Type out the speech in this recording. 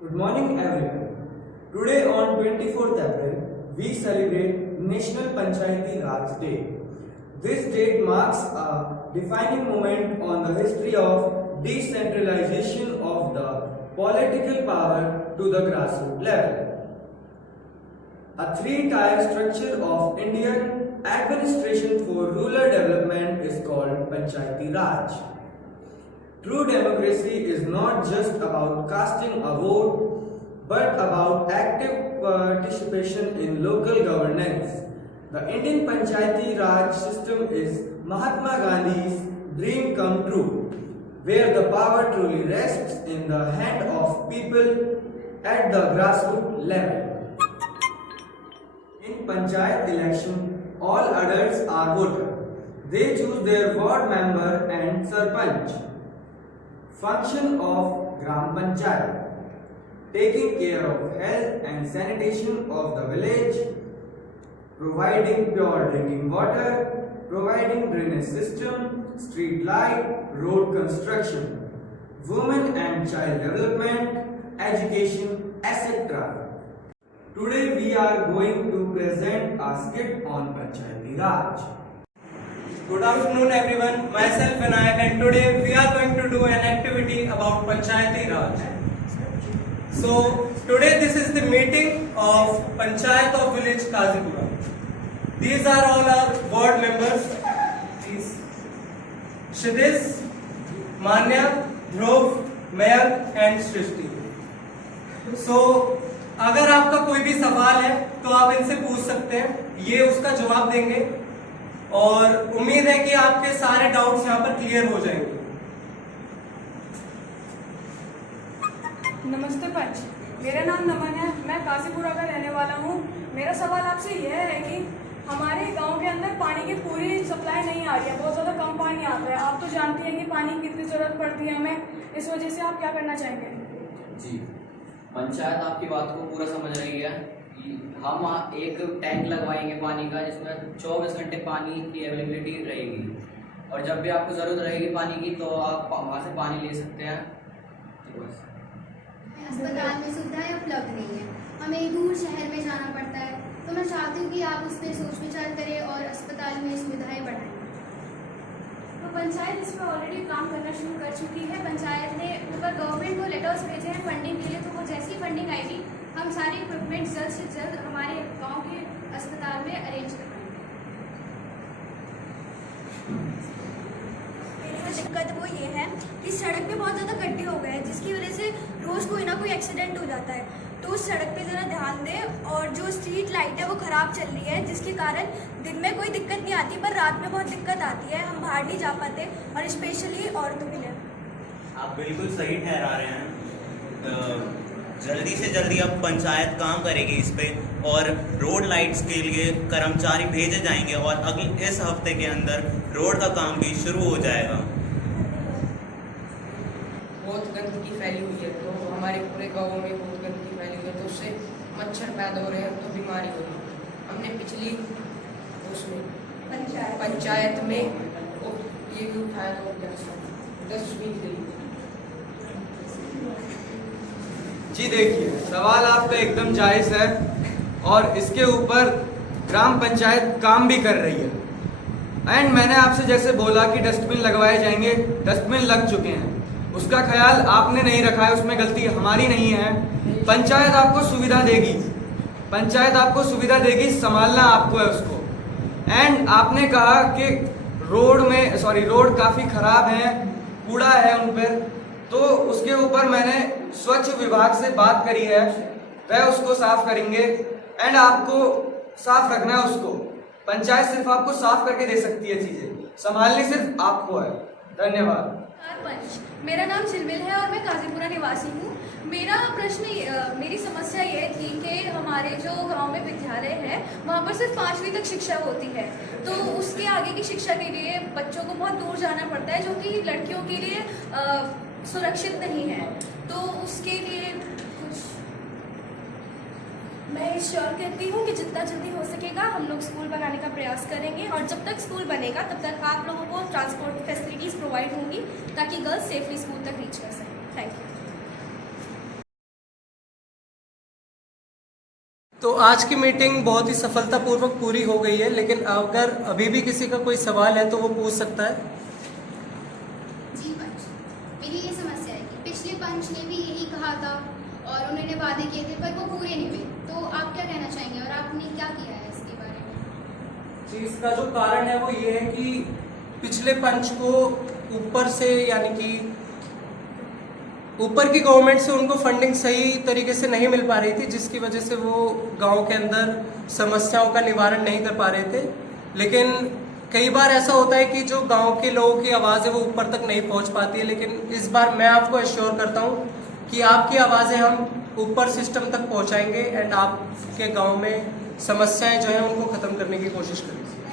Good morning everyone. Today on 24th April, we celebrate National Panchayati Raj Day. This date marks a defining moment on the history of decentralization of the political power to the grassroots level. A three-tier structure of Indian administration for rural development is called Panchayati Raj. True democracy is not just about casting a vote, but about active participation in local governance. The Indian Panchayati Raj system is Mahatma Gandhi's dream come true, where the power truly rests in the hand of people at the grassroots level. In Panchayat election, all adults are voters. They choose their ward member and sarpanch. Function of Gram Panchayat: taking care of health and sanitation of the village, providing pure drinking water, providing drainage system, street light, road construction, women and child development, education, etc. Today we are going to present a skit on Panchayati Raj. Good afternoon everyone, myself Vinayak, and today we are going to do an activity about Panchayati Raj. So today this is the meeting of Panchayat of village Kazipura. These are all our ward members. These Shidish, Manya, Dhruv, Mayank and Srishti. So अगर आपका कोई भी सवाल है तो आप इनसे पूछ सकते हैं, ये उसका जवाब देंगे और उम्मीद है कि आपके सारे डाउट्स यहाँ पर क्लियर हो जाएंगे। नमस्ते पंच, मेरा नाम नमन है, मैं काजीपुरा का रहने वाला हूँ। मेरा सवाल आपसे यह है कि हमारे गांव के अंदर पानी की पूरी सप्लाई नहीं आ रही है, बहुत ज़्यादा कम पानी आता है। आप तो जानते हैं कि पानी की कितनी ज़रूरत पड़ती है हमें, इस वजह से आप क्या करना चाहेंगे? जी, पंचायत आपकी बात को पूरा समझ रही है। हम एक टैंक लगवाएंगे पानी का, जिसमें 24 घंटे पानी की अवेलेबिलिटी रहेगी और जब भी आपको ज़रूरत रहेगी पानी की तो आप वहाँ से पानी ले सकते हैं। तो बस अस्पताल में सुविधाएं उपलब्ध नहीं है, हमें दूर शहर में जाना पड़ता है, तो मैं चाहती हूँ कि आप उस पर सोच विचार करें और अस्पताल में सुविधाएं बढ़ाएं। तो पंचायत इसमें ऑलरेडी काम करना शुरू कर चुकी है। पंचायत ने ऊपर गवर्नमेंट को लेटर्स भेजे हैं फंडिंग के लिए, तो वो जैसी फंडिंग आएगी हम सारे इक्विपमेंट जल्द से जल्द हमारे गांव के अस्पताल में अरेंज करवाएंगे। दिक्कत वो ये है कि सड़क पे बहुत ज़्यादा गड्ढे हो गए हैं, जिसकी वजह से रोज़ कोई ना कोई एक्सीडेंट हो जाता है। तो उस सड़क पे ज़रा ध्यान दें, और जो स्ट्रीट लाइट है वो ख़राब चल रही है, जिसके कारण दिन में कोई दिक्कत नहीं आती पर रात में बहुत दिक्कत आती है, हम बाहर नहीं जा पाते, और स्पेशली औरतों के लिए। आप बिल्कुल सही ठहरा रहे हैं। जल्दी से जल्दी अब पंचायत काम करेगी इस पे और रोड लाइट्स के लिए कर्मचारी भेजे जाएंगे और अगले इस हफ्ते के अंदर रोड का काम भी शुरू हो जाएगा। बहुत गंदगी फैली हुई है, तो हमारे पूरे गाँव में बहुत गंदगी फैली हुई है, तो उससे मच्छर पैदा हो रहे हैं, तो बीमारी हो रही है। हमने पिछली उसमें पंचायत में ये भी उठाया था, डस्टबिन के लिए। जी देखिए, सवाल आपका एकदम जायज़ है और इसके ऊपर ग्राम पंचायत काम भी कर रही है। एंड मैंने आपसे जैसे बोला कि डस्टबिन लगवाए जाएंगे, डस्टबिन लग चुके हैं, उसका ख्याल आपने नहीं रखा है, उसमें गलती हमारी नहीं है। पंचायत आपको सुविधा देगी, पंचायत आपको सुविधा देगी, संभालना आपको है उसको। एंड आपने कहा कि रोड काफ़ी ख़राब है, कूड़ा है उन पर, तो उसके ऊपर मैंने स्वच्छ विभाग से बात करी है, वह उसको साफ करेंगे। एंड आपको साफ रखना है उसको, पंचायत सिर्फ आपको साफ करके दे सकती है, चीज़ें संभालनी सिर्फ आपको है। धन्यवाद। पंच, मेरा नाम चिलमिल है और मैं काजीपुरा निवासी हूँ। मेरी समस्या ये थी कि हमारे जो गांव में विद्यालय है वहाँ पर सिर्फ 5वीं तक शिक्षा होती है, तो उसके आगे की शिक्षा के लिए बच्चों को बहुत दूर जाना पड़ता है, जो कि लड़कियों के लिए सुरक्षित नहीं है। तो उसके लिए कुछ मैं श्योर करती हूँ कि जितना जल्दी हो सकेगा हम लोग स्कूल बनाने का प्रयास करेंगे, और जब तक स्कूल बनेगा तब तक आप लोगों को ट्रांसपोर्ट फैसिलिटीज़ प्रोवाइड होंगी ताकि गर्ल्स सेफली स्कूल तक रीच कर सकें। Thank you. आज की मीटिंग बहुत ही सफलतापूर्वक पूरी हो गई है, लेकिन अगर अभी भी किसी का कोई सवाल है तो वो पूछ सकता है। जी पंच, मेरी ये समस्या है कि पिछले पंच ने भी यही कहा था और उन्होंने वादे किए थे पर वो पूरे नहीं हुए, तो आप क्या कहना चाहेंगे और आपने क्या किया है इसके बारे में? जी, इसका जो कारण है वो ये है कि पिछले पंच को ऊपर से, यानी कि ऊपर की गवर्नमेंट से उनको फंडिंग सही तरीके से नहीं मिल पा रही थी, जिसकी वजह से वो गांव के अंदर समस्याओं का निवारण नहीं कर पा रहे थे। लेकिन कई बार ऐसा होता है कि जो गांव के लोगों की आवाज़ है वो ऊपर तक नहीं पहुंच पाती है, लेकिन इस बार मैं आपको एश्योर करता हूं कि आपकी आवाज़ें हम ऊपर सिस्टम तक पहुंचाएंगे एंड आपके गांव में समस्याएं जो हैं उनको ख़त्म करने की कोशिश करेंगे।